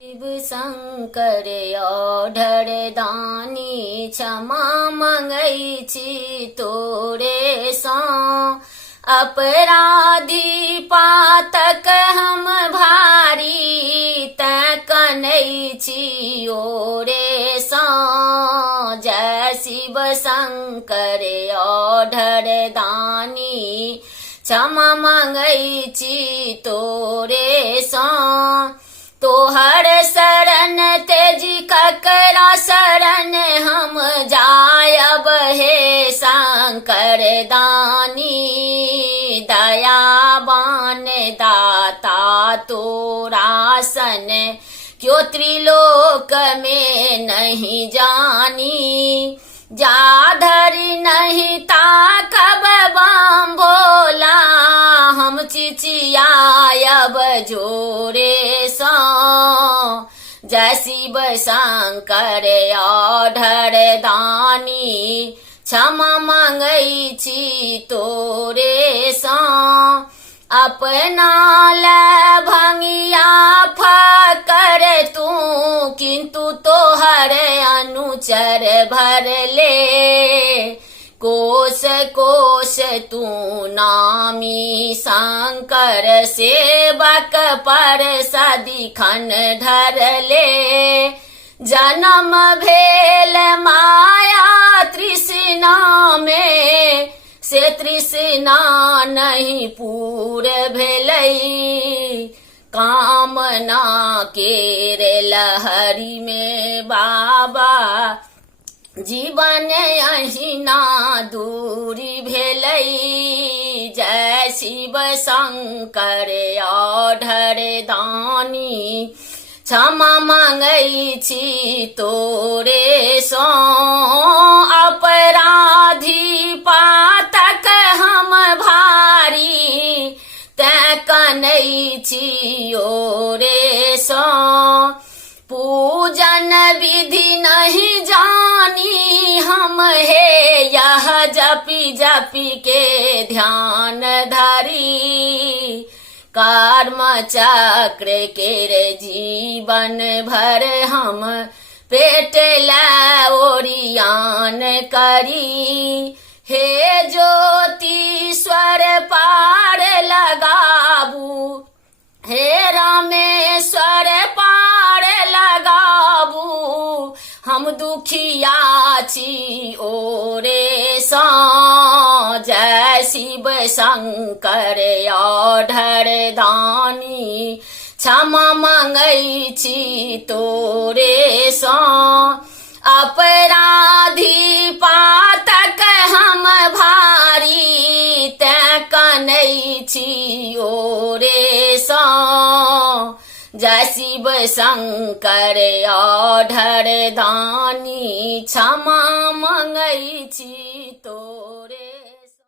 शिव शंकर ओढ़र दानी क्षमा मंगई छी तोरे सो। अपराधी पातक हम भारी तै कनई छी ओरे सो। जय शिव शंकर ओढ़र दानी क्षमा मंगई छी तोरे सो। तोहर शरण तेजी ककरा शरण हम जायब हे शंकर दानी। दयावान दाता तोरा सन क्यों त्रिलोक में नहीं जानी। जाधरी नहीं ताकब बम भोला हम चिचियायब जोरे सो। जय शिव शंकर ओढ़र दानी क्षमा मंगई छी तोरे सो। अपना ले भंगिया फकर तू किंतु तोहर अनुचर भर ले। कोश कोश तू नामी शंकर सेवक पर सदिखन धर ले। जन्म भेल माया तृष्णा में से तृष्णा नहीं पूर भेलई। कामना केरे लहरी में बाबा जीवन अहिना दूरी भेलई। जय शिव शंकर ओढ़र दानी क्षमा मंगई छी तोरे सो। अपराधी पातक हम भारी तै कनई छी ओरे सो। पूजन विधि नहीं जानी हम हे यह जपी जपी के ध्यान धरी। कर्म चक्र केरे जीवन भर हम पेट ला ओरियान करी। हे ज्योतिश्वर पार लगाबू हे रामेश्वर पार लगाबू। हम दुखिया छी ओरे सो। जय शिव शंकर ओढ़र दानी क्षमा मंगई छी तोरे सो। अपराधी पातक हम भारी तै कनई छी ओरे सो। जय शिव शंकर ओढ़र दानी क्षमा मंगई छी तोरे।